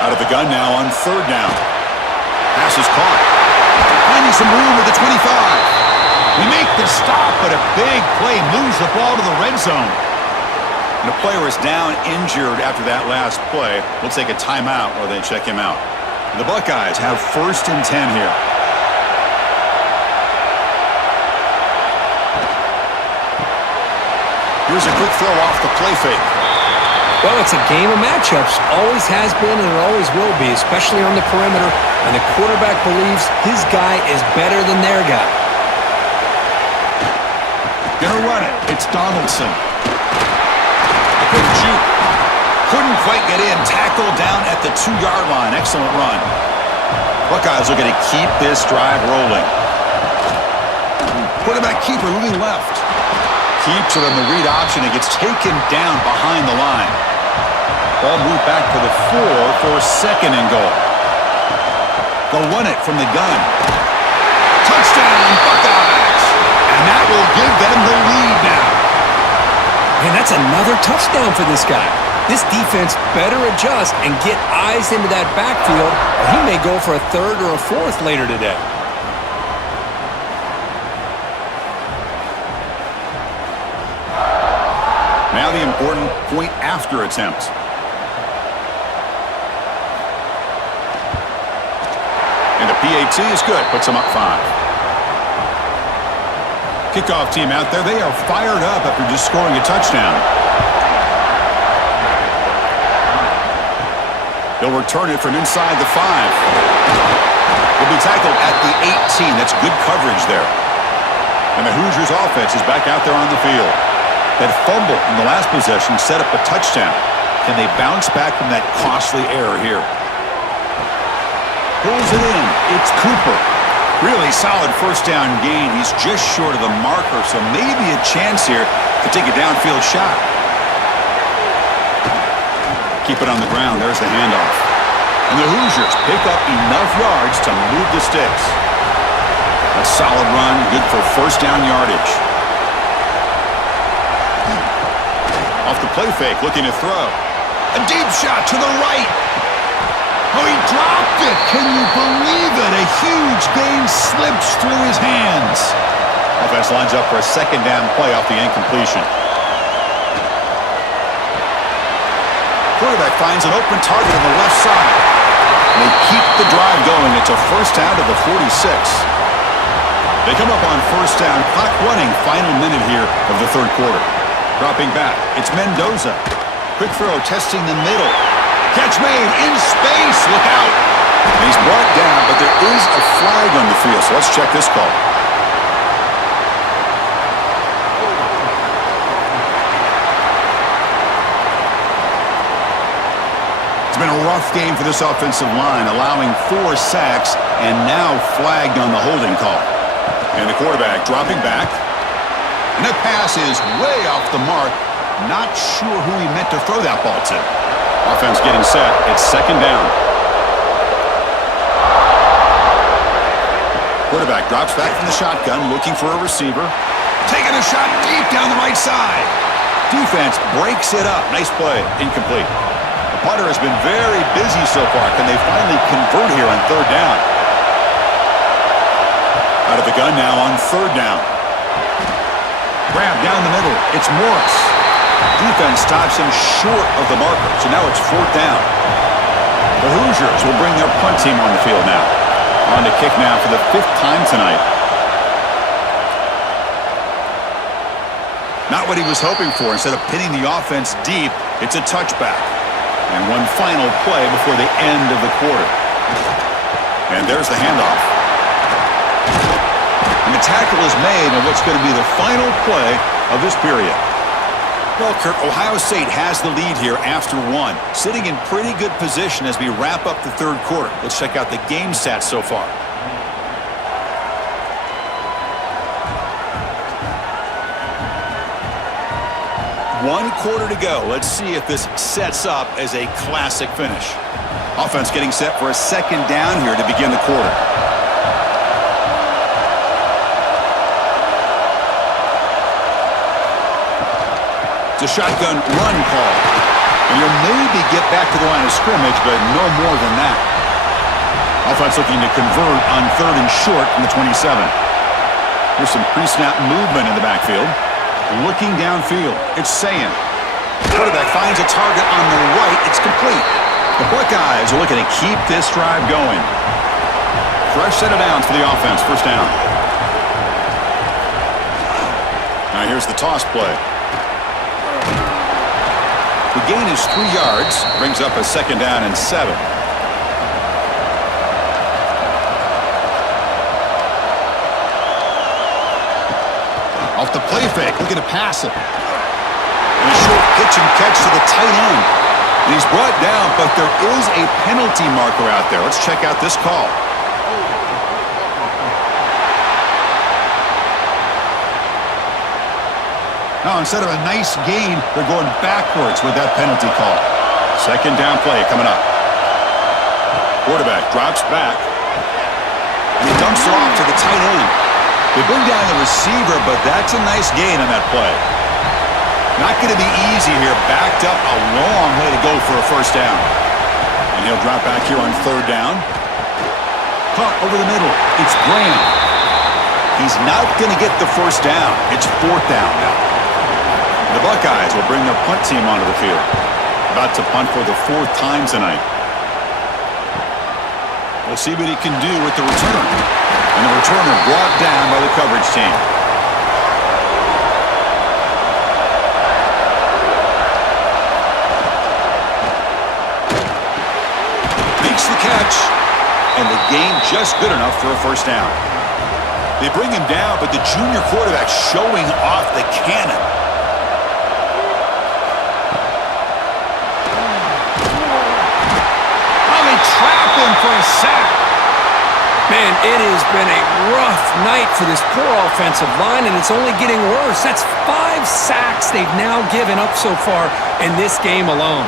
Out of the gun now on 3rd down. Pass is caught. Finding some room at the 25. We make the stop, but a big play moves the ball to the red zone. And the player is down injured after that last play. We'll take a timeout while they check him out. And the Buckeyes have 1st and 10 here. Here's a quick throw off the play fake. Well, it's a game of matchups. Always has been and it always will be, especially on the perimeter. And the quarterback believes his guy is better than their guy. Gonna run it. It's Donaldson. A quick juke. Couldn't quite get in. Tackle down at the 2-yard line. Excellent run. Buckeyes are going to keep this drive rolling. Quarterback keeper moving left. Keeps it on the read option and gets taken down behind the line. Ball moved back to the 4 for 2nd and goal. They'll run it from the gun. Touchdown, Buckeyes! And that will give them the lead now. And that's another touchdown for this guy. This defense better adjust and get eyes into that backfield, or he may go for a 3rd or a 4th later today. Now the important point after attempt. And the PAT is good. Puts them up 5. Kickoff team out there. They are fired up after just scoring a touchdown. They'll return it from inside the 5. Will be tackled at the 18. That's good coverage there. And the Hoosiers offense is back out there on the field. That fumble in the last possession set up a touchdown. Can they bounce back from that costly error here? Pulls it in. It's Cooper. Really solid 1st down gain. He's just short of the marker, so maybe a chance here to take a downfield shot. Keep it on the ground. There's the handoff. And the Hoosiers pick up enough yards to move the sticks. A solid run, good for first down yardage. Off the play fake, looking to throw. A deep shot to the right. Oh, he dropped it. Can you believe it? A huge gain slips through his hands. Offense lines up for a second down play off the incompletion. Quarterback finds an open target on the left side. And they keep the drive going. It's a first down to the 46. They come up on first down, clock running, final minute here of the third quarter. Dropping back, it's Mendoza. Quick throw, testing the middle. Catch made, in space, look out. And he's brought down, but there is a flag on the field, so let's check this call. It's been a rough game for this offensive line, allowing 4 sacks and now flagged on the holding call. And the quarterback dropping back. And that pass is way off the mark. Not sure who he meant to throw that ball to. Offense getting set. It's second down. Quarterback drops back from the shotgun, looking for a receiver. Taking a shot deep down the right side. Defense breaks it up. Nice play. Incomplete. The punter has been very busy so far. Can they finally convert here on third down? Out of the gun now on third down. Grab down the middle. It's Morris. Defense stops him short of the marker, so now it's fourth down. The Hoosiers will bring their punt team on the field now. On to kick now for the 5th time tonight. Not what he was hoping for. Instead of pinning the offense deep, it's a touchback. And one final play before the end of the quarter. And there's the handoff. And the tackle is made on what's going to be the final play of this period. Well, Kurt, Ohio State has the lead here after 1. Sitting in pretty good position as we wrap up the third quarter. Let's check out the game stats so far. One quarter to go. Let's see if this sets up as a classic finish. Offense getting set for a second down here to begin the quarter. It's a shotgun run call. And you'll maybe get back to the line of scrimmage, but no more than that. Offense looking to convert on third and short from the 27. Here's some pre-snap movement in the backfield. Looking downfield, it's Sayan. Quarterback finds a target on the right. It's complete. The Buckeyes are looking to keep this drive going. Fresh set of downs for the offense. First down. Now here's the toss play. The gain is 3 yards. Brings up a second down and 7. Off the play fake, looking to pass it. And a short pitch and catch to the tight end. And he's brought down, but there is a penalty marker out there. Let's check out this call. Now, instead of a nice gain, they're going backwards with that penalty call. Second down play coming up. Quarterback drops back. And he dumps it off to the tight end. They bring down the receiver, but that's a nice gain on that play. Not going to be easy here. Backed up a long way to go for a first down. And he'll drop back here on third down. Caught over the middle. It's Graham. He's not going to get the first down. It's fourth down now. The Buckeyes will bring their punt team onto the field. About to punt for the 4th time tonight. We'll see what he can do with the return. And the returner brought down by the coverage team. Makes the catch. And the gain just good enough for a first down. They bring him down, but the junior quarterback showing off the cannon. Trap him for a sack. Man, it has been a rough night for this poor offensive line, and it's only getting worse. That's 5 sacks they've now given up so far in this game alone.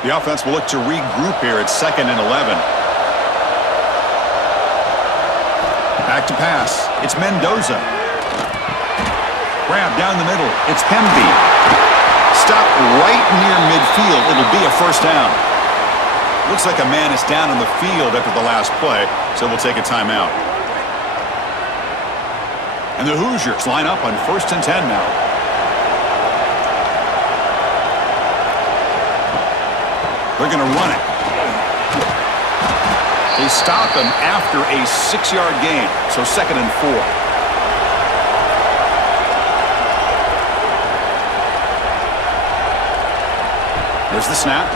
The offense will look to regroup here at 2nd and 11. Back to pass. It's Mendoza. Grab down the middle. It's Hemby. Stop right near midfield. It'll be a first down. Looks like a man is down on the field after the last play, so we'll take a timeout. And the Hoosiers line up on 1st and 10 now. They're going to run it. They stop him after a 6-yard gain, so 2nd and 4. There's the snap.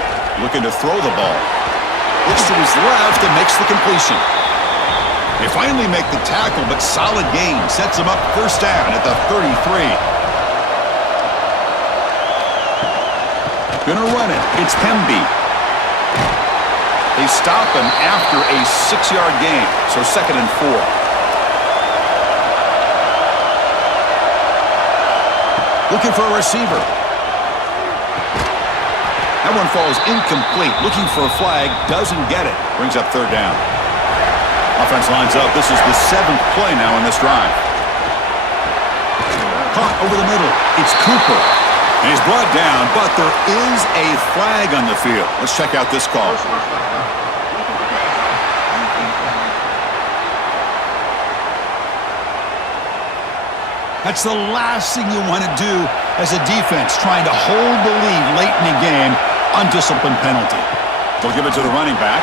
Looking to throw the ball. Looks to his left and makes the completion. They finally make the tackle, but solid gain sets him up first down at the 33. Gonna run it. It's Hemby. They stop him after a 6-yard gain, so 2nd and 4. Looking for a receiver. That one falls incomplete. Looking for a flag. Doesn't get it. Brings up 3rd down. Offense lines up. This is the 7th play now in this drive. Caught over the middle. It's Cooper. And he's brought down, but there is a flag on the field. Let's check out this call. That's the last thing you want to do as a defense, trying to hold the lead late in the game. Undisciplined penalty. They'll give it to the running back.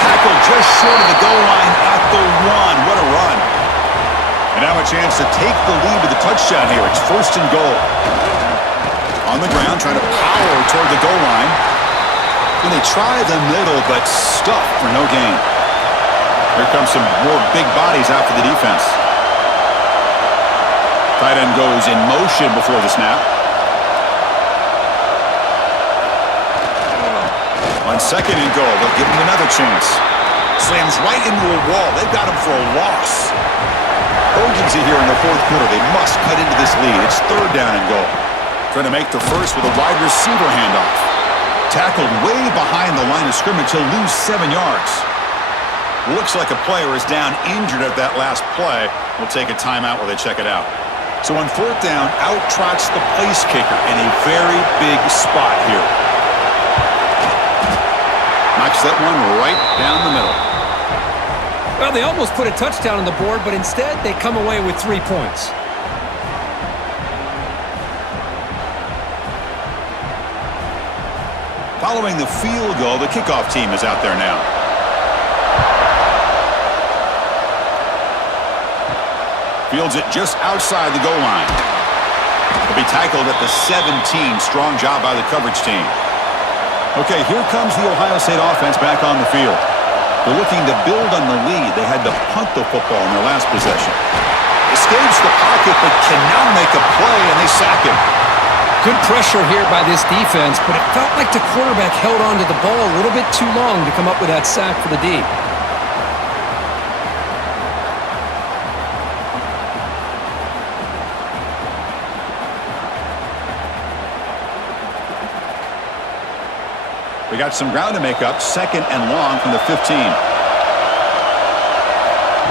Tackle just short of the goal line at the 1. What a run. And now a chance to take the lead with the touchdown here. It's 1st and goal. On the ground, trying to power toward the goal line. And they try the middle, but stuff for no gain. Here comes some more big bodies out for the defense. Tight end goes in motion before the snap. On 2nd and goal, they'll give him another chance. Slams right into a wall. They've got him for a loss. Urgency here in the 4th quarter. They must cut into this lead. It's 3rd down and goal. Trying to make the first with a wide receiver handoff. Tackled way behind the line of scrimmage. He'll lose 7 yards. Looks like a player is down injured at that last play. We'll take a timeout while they check it out. So on 4th down, out trots the place kicker in a very big spot here. Knocks that one right down the middle. Well, they almost put a touchdown on the board, but instead they come away with 3 points. Following the field goal, the kickoff team is out there now. Fields it just outside the goal line. He'll be tackled at the 17. Strong job by the coverage team. Okay, here comes the Ohio State offense back on the field. They're looking to build on the lead. They had to punt the football in their last possession. Escapes the pocket, but can now make a play, and they sack him. Good pressure here by this defense, but it felt like the quarterback held on to the ball a little bit too long to come up with that sack for the D. We got some ground to make up. 2nd and long from the 15.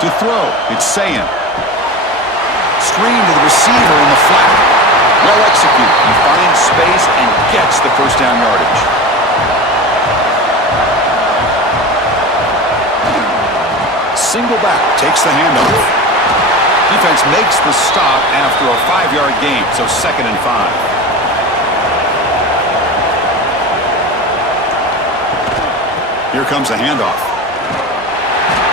To throw, it's Sayin. Screen to the receiver in the flat. Well executed. He finds space and gets the first down yardage. Single back takes the handoff. Defense makes the stop after a 5-yard gain, so 2nd and 5. Here comes the handoff.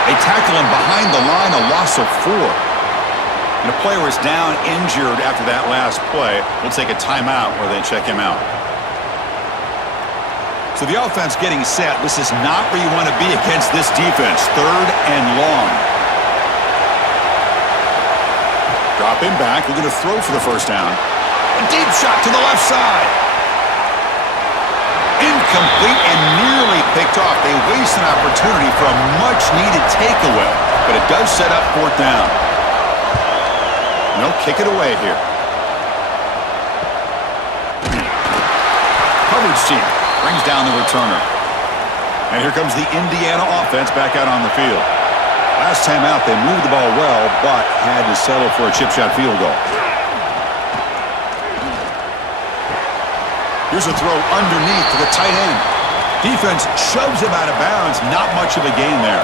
They tackle him behind the line, a loss of 4. And a player is down injured after that last play. We'll take a timeout where they check him out. So the offense getting set. This is not where you want to be against this defense. 3rd and long. Dropping back. We're going to throw for the first down. A deep shot to the left side. Incomplete and nearly picked off. They waste an opportunity for a much-needed takeaway, but it does set up 4th down. And they'll kick it away here. coverage team brings down the returner. And here comes the Indiana offense back out on the field. Last time out, they moved the ball well, but had to settle for a chip shot field goal. Here's a throw underneath to the tight end. Defense shoves him out of bounds. Not much of a gain there.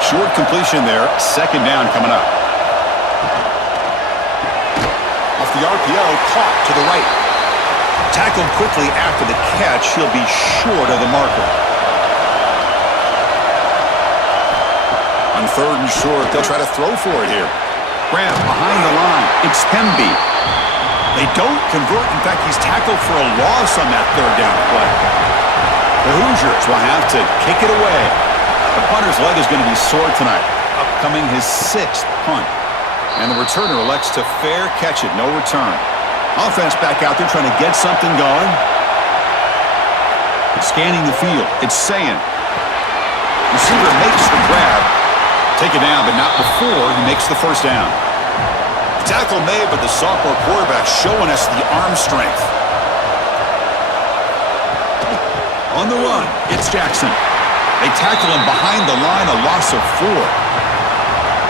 Short completion there. Second down coming up. Off the RPO, caught to the right. Tackled quickly after the catch. He'll be short of the marker. On third and short, they'll try to throw for it here. Grab behind the line. It's Hemby. They don't convert. In fact, he's tackled for a loss on that third down play. The Hoosiers will have to kick it away. The punter's leg is going to be sore tonight. Upcoming his 6th punt. And the returner elects to fair catch it. No return. Offense back out there trying to get something going. Scanning the field. It's Sayin. Receiver makes the grab. Take it down, but not before he makes the first down. Tackle made, but the sophomore quarterback showing us the arm strength. On the run, it's Jackson. They tackle him behind the line, a loss of 4.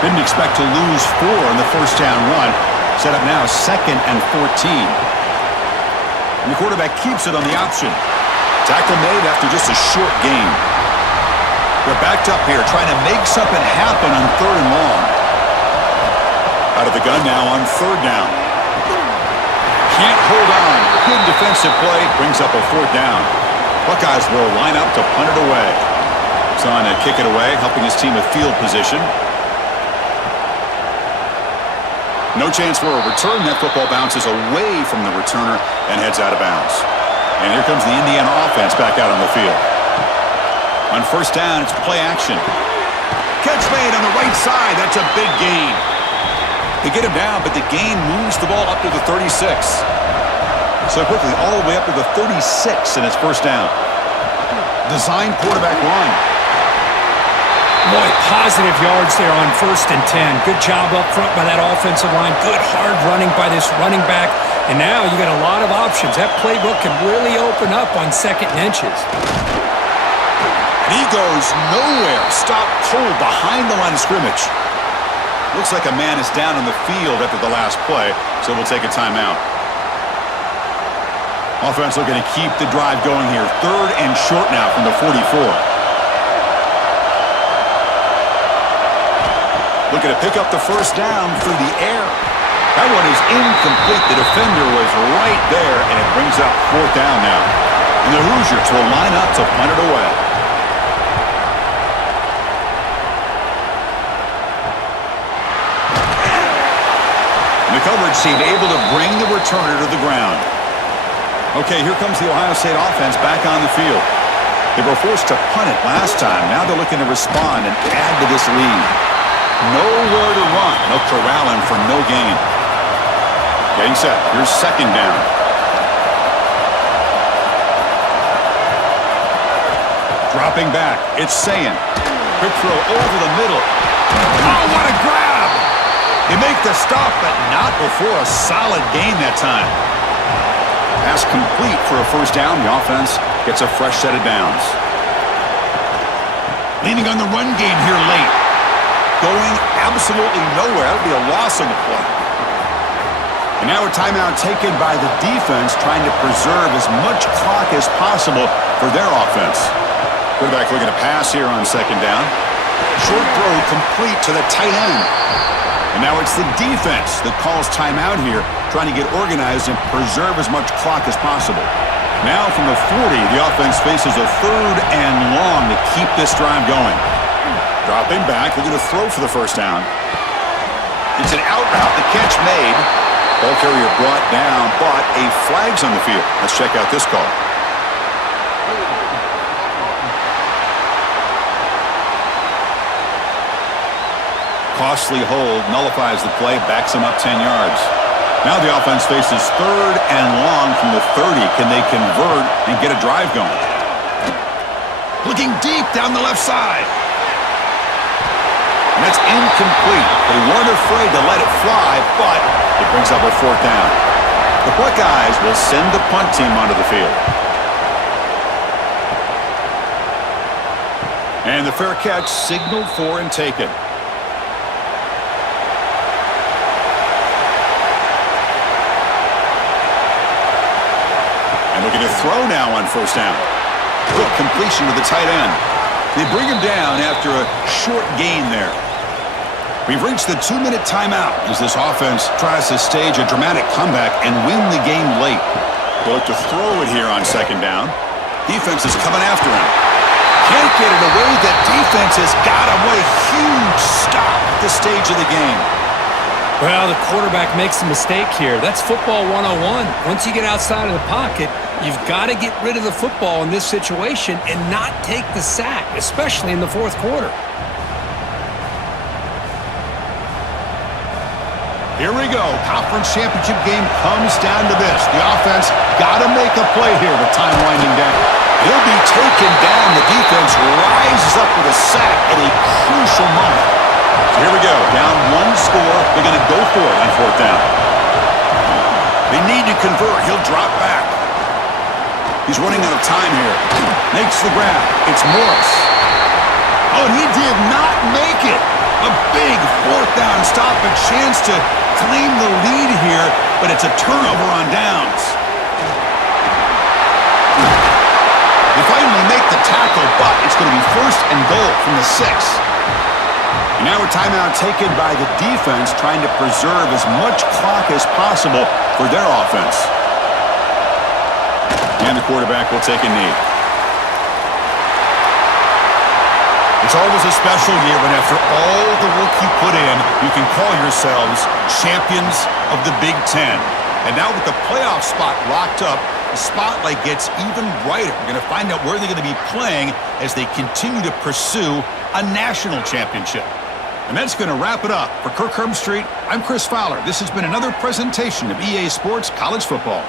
Didn't expect to lose 4 in the first down run. Set up now 2nd and 14. And the quarterback keeps it on the option. Tackle made after just a short gain. They're backed up here, trying to make something happen on 3rd and long. Out of the gun now on 3rd down. Can't hold on. Good defensive play. Brings up a 4th down. Buckeyes will line up to punt it away. It's on to kick it away, helping his team with field position. No chance for a return. That football bounces away from the returner and heads out of bounds. And here comes the Indiana offense back out on the field. On first down, it's play action. Catch made on the right side. That's a big gain. They get him down, but the gain moves the ball up to the 36. So quickly, all the way up to the 36, and it's first down. Design quarterback run. Boy, positive yards there on 1st and 10. Good job up front by that offensive line. Good hard running by this running back. And now you got a lot of options. That playbook can really open up on 2nd and inches. And he goes nowhere. Stop cold behind the line of scrimmage. Looks like a man is down on the field after the last play, so we'll take a timeout. Offense looking to keep the drive going here. 3rd and short now from the 44. Looking to pick up the first down through the air. That one is incomplete. The defender was right there, and it brings up 4th down now. And the Hoosiers will line up to punt it away. The coverage team able to bring the returner to the ground. Okay, here comes the Ohio State offense back on the field. They were forced to punt it last time. Now they're looking to respond and add to this lead. Nowhere to run. They'll corral him for no gain. Getting set. Here's 2nd down. Dropping back. It's Sayin. Quick throw over the middle. Oh, what a grab! They make the stop, but not before a solid gain that time. Pass complete for a first down. The offense gets a fresh set of downs. Leaning on the run game here late. Going absolutely nowhere. That would be a loss on the play. And now a timeout taken by the defense, trying to preserve as much clock as possible for their offense. Quarterback looking to pass here on 2nd down. Short throw complete to the tight end. And now it's the defense that calls timeout here, trying to get organized and preserve as much clock as possible. Now from the 40, the offense faces a 3rd and long to keep this drive going. Dropping back, looking to throw for the first down. It's an out route, the catch made. Ball carrier brought down, but a flag's on the field. Let's check out this call. Costly hold, nullifies the play, backs him up 10 yards. Now the offense faces 3rd and long from the 30. Can they convert and get a drive going? Looking deep down the left side. And that's incomplete. They weren't afraid to let it fly, but it brings up a 4th down. The Buckeyes will send the punt team onto the field. And the fair catch signaled for and taken. And looking to throw now on first down. Quick completion to the tight end. They bring him down after a short gain there. We've reached the 2-minute timeout as this offense tries to stage a dramatic comeback and win the game late. They look to throw it here on second down. Defense is coming after him. Can't get it away. That defense has got him. What a huge stop at this stage of the game. Well, the quarterback makes a mistake here. That's football 101. Once you get outside of the pocket, you've got to get rid of the football in this situation and not take the sack, especially in the fourth quarter. Here we go. Conference championship game comes down to this. The offense got to make a play here with time winding down. He'll be taken down. The defense rises up with a sack at a crucial moment. So here we go. Down one score. They're going to go for it on fourth down. They need to convert. He'll drop back. He's running out of time here. Makes the grab. It's Morris. Oh, and he did not make it. A big fourth down stop. A chance to claim the lead here, but it's a turnover on downs. They finally make the tackle, but it's going to be first and goal from the 6. And now a timeout taken by the defense, trying to preserve as much clock as possible for their offense. And the quarterback will take a knee. It's always a special year when after all the work you put in, you can call yourselves champions of the Big Ten. And now with the playoff spot locked up, the spotlight gets even brighter. We're going to find out where they're going to be playing as they continue to pursue a national championship. And that's going to wrap it up. For Kirk Herbstreit, I'm Chris Fowler. This has been another presentation of EA Sports College Football.